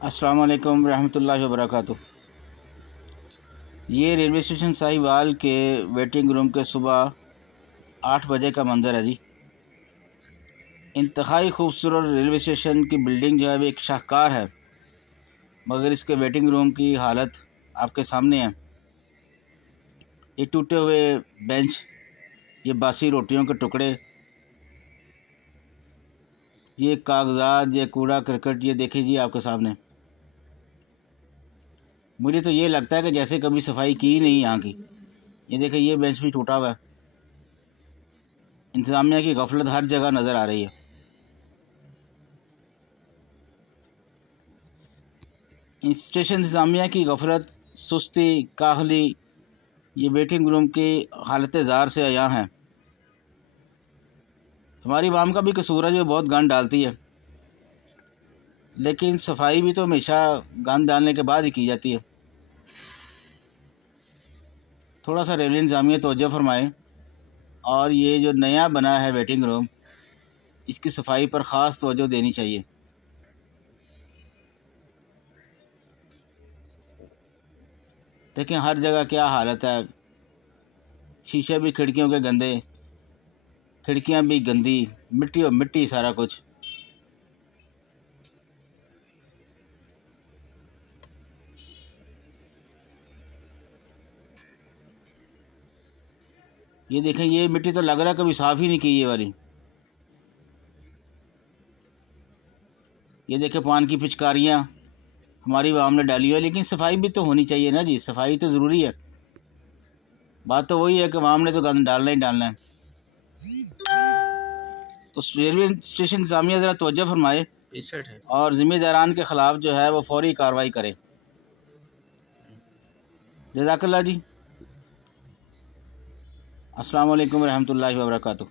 अस्सलाम वालेकुम रहमतुल्लाहि व बरकातुहू। ये रेलवे स्टेशन साहिवाल के वेटिंग रूम के सुबह 8 बजे का मंज़र है जी। इंतहाई खूबसूरत रेलवे स्टेशन की बिल्डिंग जो है वो एक शाहकार है, मगर इसके वेटिंग रूम की हालत आपके सामने है। ये टूटे हुए बेंच, ये बासी रोटियों के टुकड़े, ये कागजात, ये कूड़ा करकट, ये देखिए जी आपके सामने। मुझे तो ये लगता है कि जैसे कभी सफाई की ही नहीं यहाँ की। ये देखिए, ये बेंच भी टूटा हुआ है। इंतज़ामिया की गफलत हर जगह नज़र आ रही है। स्टेशन इंतज़ामिया की गफलत, सुस्ती, काहली, ये वेटिंग रूम की हालत ज़ार से अयां है। हमारी आवाम का भी कसूर है जो बहुत गंद डालती है, लेकिन सफाई भी तो हमेशा गंद डालने के बाद ही की जाती है। थोड़ा सा रेलवे इंतज़ामिया तवज्जो फरमाए और ये जो नया बना है वेटिंग रूम, इसकी सफाई पर ख़ास तवज्जो देनी चाहिए। देखें हर जगह क्या हालत है, शीशे भी खिड़कियों के गंदे, खिड़कियां भी गंदी, मिट्टी और मिट्टी सारा कुछ। ये देखें, ये मिट्टी तो लग रहा है कभी साफ़ ही नहीं की ये वाली। ये देखें पान की पिचकारियाँ हमारी आवाम ने डाली है, लेकिन सफाई भी तो होनी चाहिए ना जी, सफाई तो ज़रूरी है। बात तो वही है कि आवाम ने तो गंद डालना ही डालना है। तो रेलवे स्टेशन इंतज़ामिया ज़रा तवज्जो फरमाए और ज़िम्मेदारान के ख़िलाफ़ जो है वो फौरी कार्रवाई करे। जज़ाकल्लाह जी। अस्सलाम वालेकुम रहमतुल्लाहि व बरकातुहू।